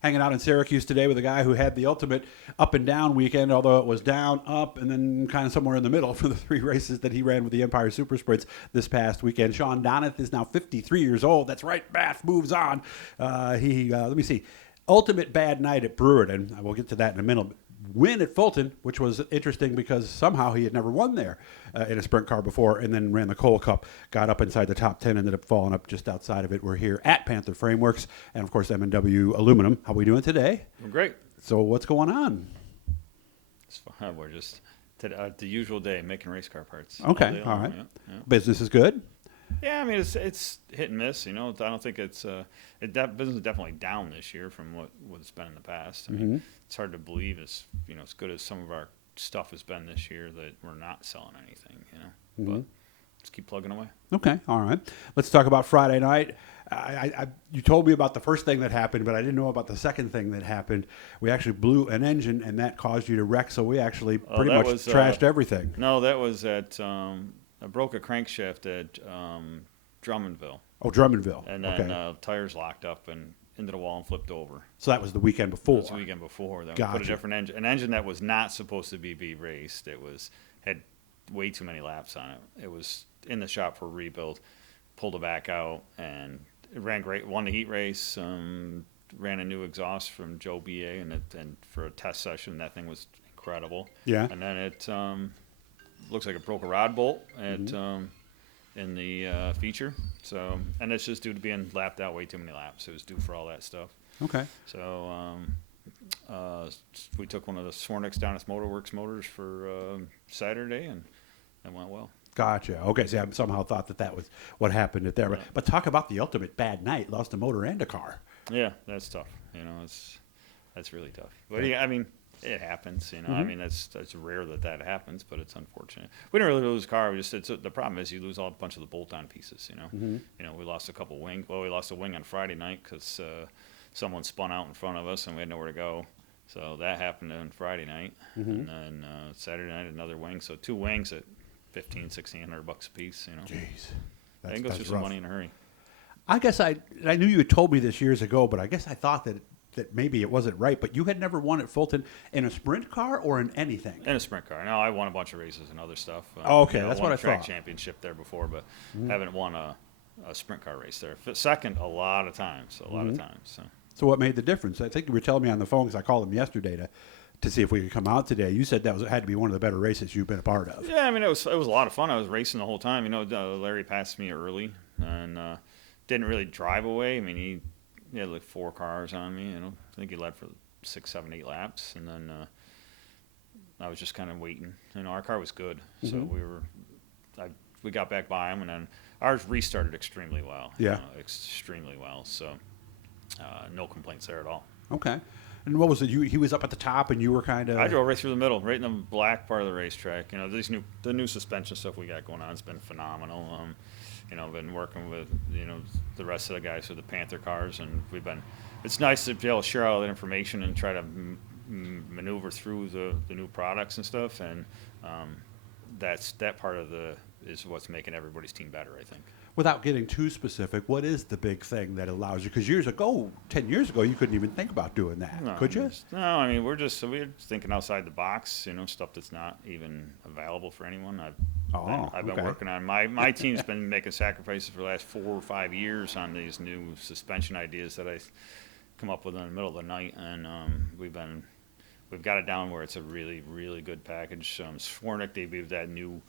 hanging out in Syracuse today with a guy who had the ultimate up and down weekend, although it was down, up, and then kind of somewhere in the middle for the 3 races that he ran with the Empire Super Sprints this past weekend. Shawn is now 53 years old. That's right, math moves on. Let me see, ultimate bad night at Brewer, and we'll get to that in a minute. Win at Fulton, which was interesting because somehow he had never won there in a sprint car before, and then ran the Coal Cup, got up inside the top 10, ended up falling up just outside of it. We're here at Panther Frameworks and, of course, M&W Aluminum. How are we doing today? We're great. So what's going on? It's fine. We're just the usual day making race car parts. Okay, all right. Yeah. Business is good? Yeah, I mean, it's hit and miss. I don't think it's that business is definitely down this year from what it's been in the past. I mean, it's hard to believe as good as some of our stuff has been this year that we're not selling anything. But just keep plugging away. Okay, all right. Let's talk about Friday night. You told me about the first thing that happened, but I didn't know about the second thing that happened. We actually blew an engine, and that caused you to wreck. So we actually pretty much trashed everything. No, that was at. I broke a crankshaft at Drummondville. Oh, Drummondville. And then tires locked up and into the wall and flipped over. So that was the weekend before. That was the weekend before. Then gotcha. We put a different engine, an engine that was not supposed to be raced. It had way too many laps on it. It was in the shop for rebuild. Pulled it back out and it ran great. Won the heat race. Ran a new exhaust from Joe BA and for a test session, that thing was incredible. Yeah. And then it looks like it broke a rod bolt in the feature. So, and it's just due to being lapped out way too many laps. It was due for all that stuff. Okay. So we took one of the Swornicks down at Motorworks Motors for Saturday, and it went well. Gotcha. Okay, see, I somehow thought that was what happened at there. But talk about the ultimate bad night. Lost a motor and a car. Yeah, that's tough. That's really tough. But yeah, I mean, it happens. I mean, it's rare that happens, but it's unfortunate. We didn't really lose a car. The problem is you lose a bunch of the bolt-on pieces. We lost a couple wings. Well, we lost a wing on Friday night because someone spun out in front of us and we had nowhere to go. So that happened on Friday night, and then Saturday night another wing. So 2 wings at $1,500-$1,600 a piece. Jeez, I can go through some money in a hurry. I guess I knew you had told me this years ago, but I guess I thought that maybe it wasn't right. But you had never won at Fulton in a sprint car or in anything? In a sprint car. No, I won a bunch of races and other stuff. Okay, that's what I thought. I won a track championship there before, but haven't won a sprint car race there. Second, a lot of times. So what made the difference? I think you were telling me on the phone because I called him yesterday to see if we could come out today. You said that had to be one of the better races you've been a part of. Yeah, I mean, it was a lot of fun. I was racing the whole time. Larry passed me early and didn't really drive away. I mean, he had like 4 cars on me. I think he led for 6, 7, 8 laps, and then I was just kind of waiting. Our car was good, so we got back by him, and then ours restarted extremely well. Yeah, extremely well. So no complaints there at all. Okay. And what was it? He was up at the top, and you were kind of. I drove right through the middle, right in the black part of the racetrack. The new suspension stuff we got going on has been phenomenal. I've been working with the rest of the guys with the Panther cars, and it's nice to be able to share all that information and try to maneuver through the new products and stuff. And that part of is what's making everybody's team better, I think. Without getting too specific, what is the big thing that allows you? Because 10 years ago, you couldn't even think about doing that, could you? No, I mean, we're thinking outside the box, stuff that's not even available for anyone. I've been working on, my team's been making sacrifices for the last 4 or 5 years on these new suspension ideas that I come up with in the middle of the night, and we've got it down where it's a really, really good package. Swornick debuted that new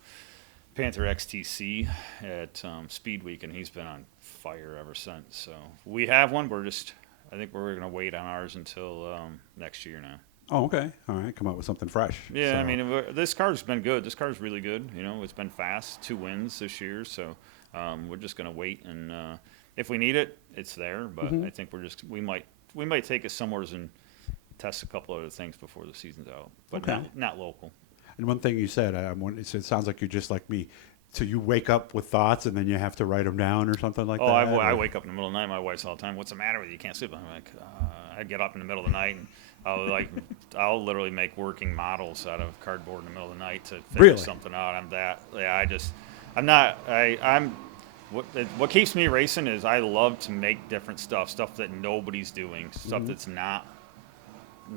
Panther XTC at Speed Week, and he's been on fire ever since. So we have one. I think we're going to wait on ours until next year now. Oh, okay. All right. Come up with something fresh. Yeah, so. I mean, this car's been good. This car's really good. It's been fast. 2 wins this year. So we're just going to wait, and if we need it, it's there. But I think we might take it somewhere and test a couple other things before the season's out, but not local. And one thing you said, it sounds like you're just like me. So you wake up with thoughts and then you have to write them down or something like that? I wake up in the middle of the night. My wife's all the time, "What's the matter with you? You can't sleep?" I'm like, I get up in the middle of the night and I'll literally make working models out of cardboard in the middle of the night to figure something out. I'm what keeps me racing is I love to make different stuff that nobody's doing, stuff that's not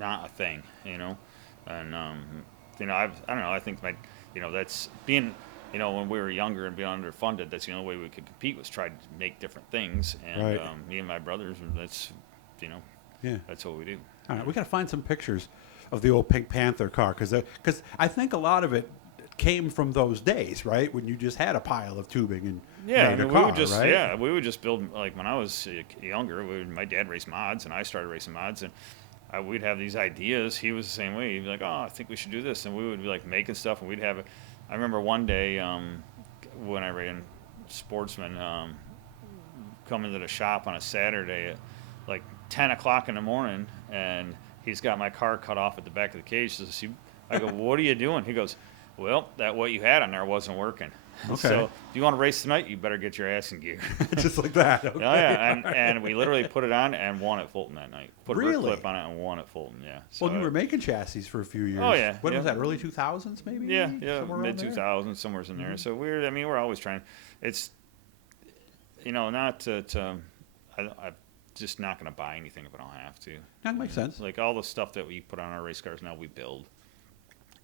a thing, and I don't know. I think that's being, when we were younger and being underfunded, that's the only way we could compete was try to make different things, and right. Me and my brothers, that's that's what we do. All right, we got to find some pictures of the old Pink Panther car because I think a lot of it came from those days, right? When you just had a pile of tubing and made a car, right? We would just build, like when I was younger. My dad raced mods, and I started racing mods, and we'd have these ideas. He was the same way. He'd be like, "Oh, I think we should do this," and we would be like making stuff, and we'd have it. I remember one day when I ran Sportsman, coming to the shop on a Saturday at like 10 o'clock in the morning, and he's got my car cut off at the back of the cage. I go, "What are you doing?" He goes, "Well, what you had on there wasn't working. Okay. So if you want to race tonight, you better get your ass in gear." Just like that. Okay. Oh, yeah, and we literally put it on and won at Fulton that night. Put a rear Really? clip on it and won at Fulton, yeah. So, Well, you were making chassis for a few years. Oh, yeah. When was that, early 2000s maybe? Yeah, Somewhere around there? mid-2000s, somewhere in there. So we're always trying. It's, not to I'm just not going to buy anything if I don't have to. That makes sense. Like all the stuff that we put on our race cars now, we build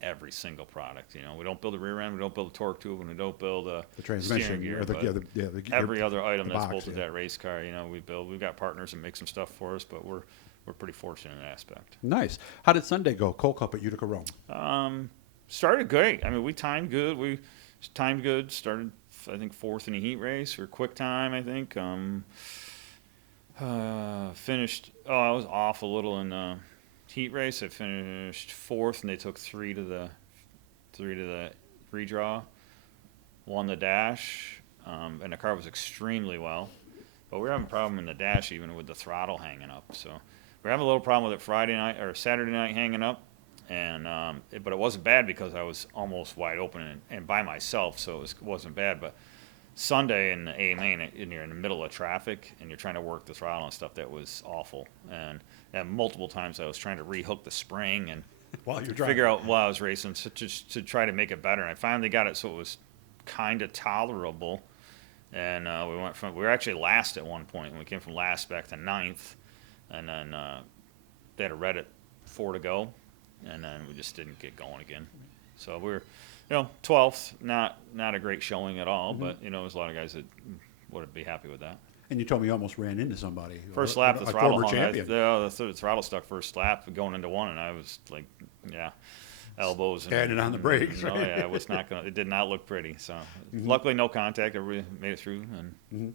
every single product. We don't build a rear end, we don't build a torque tube, and we don't build a The transmission steering gear. or the Every other item the that's box, bolted to that race car, we build. We've got partners that make some stuff for us, but we're pretty fortunate in that aspect. Nice. How did Sunday go? Cold Cup at Utica Rome. Started great. I mean, we timed good. Started, I think, fourth in the heat race or quick time, I think. Finished. Oh, I was off a little in the heat race. I finished fourth, and they took three to the redraw. Won the dash, and the car was extremely well. But we were having a problem in the dash even with the throttle hanging up. So we're having a little problem with it Friday night or Saturday night hanging up, and but it wasn't bad because I was almost wide open and by myself, so it wasn't bad. But Sunday in the AMA, and you're in the middle of traffic, and you're trying to work the throttle and stuff, that was awful. And multiple times I was trying to rehook the spring and While you're driving. figure out while I was racing to try to make it better. And I finally got it so it was kind of tolerable. And we were actually last at one point, and we came from last back to ninth. And then they had a red at 4 to go, and then we just didn't get going again. So we were, 12th, not a great showing at all, but there's a lot of guys that would be happy with that. And you told me you almost ran into somebody. First lap, the throttle former hung. champion. The throttle stuck first lap going into one, and I was like, elbows. Standing on the brakes. Oh, yeah, it did not look pretty. So luckily no contact. Everybody made it through, and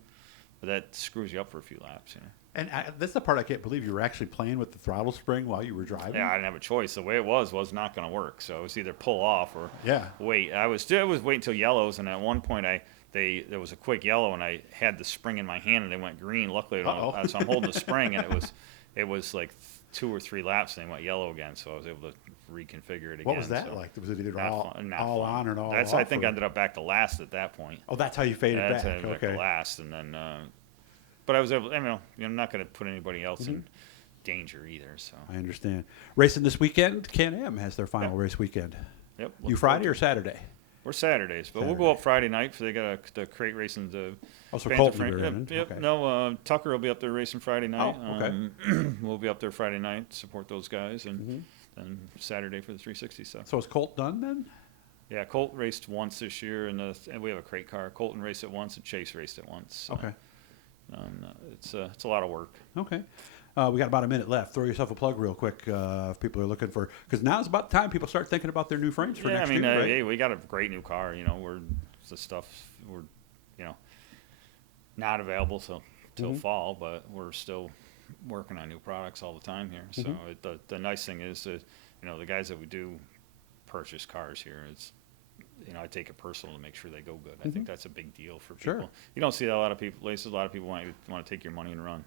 but that screws you up for a few laps. And that's the part I can't believe you were actually playing with the throttle spring while you were driving. Yeah, I didn't have a choice. The way it was not going to work. So it was either pull off or wait. I was waiting until yellows, and at one point there was a quick yellow, and I had the spring in my hand, and they went green. Luckily, so I'm holding the spring, and it was like 2 or 3 laps, and they went yellow again. So I was able to reconfigure it again. What was that like? Was it either all on or all off? I think I ended up back to last at that point. Oh, that's how you faded back. That's how I ended back to last, and then. But I was able. I'm not going to put anybody else in danger either. So I understand. Racing this weekend, Can-Am has their final race weekend. Yep. You Friday or Saturday? We're Saturdays, but we'll go up Friday night. So they got the crate racing. So Fulton will be in. Yep. Okay. No, Tucker will be up there racing Friday night. Oh, okay. We'll be up there Friday night, support those guys, and Saturday for the 360 stuff. So is Colt done then? Yeah, Colt raced once this year, and we have a crate car. Colton raced it once, and Chase raced it once. Okay. It's a lot of work. Okay. We got about a minute left. Throw yourself a plug real quick if people are looking for, because now is about the time people start thinking about their new frames for next year. Right? Hey, we got a great new car. We're not available till fall, but we're still working on new products all the time here. So the nice thing is that the guys that we do purchase cars here, it's I take it personal to make sure they go good. I think that's a big deal for people. Sure. You don't see that a lot of people. Places, a lot of people want to take your money and run.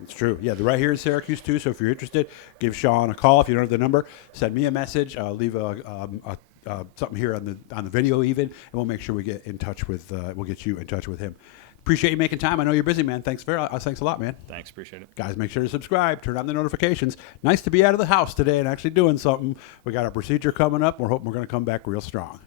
It's true. Yeah, they're right here in Syracuse too. So if you're interested, give Shawn a call. If you don't have the number, send me a message. Leave something here on the video even, and we'll make sure we get in touch with. We'll get you in touch with him. Appreciate you making time. I know you're busy, man. Thanks a lot, man. Thanks, appreciate it. Guys, make sure to subscribe. Turn on the notifications. Nice to be out of the house today and actually doing something. We got our procedure coming up. We're hoping we're going to come back real strong.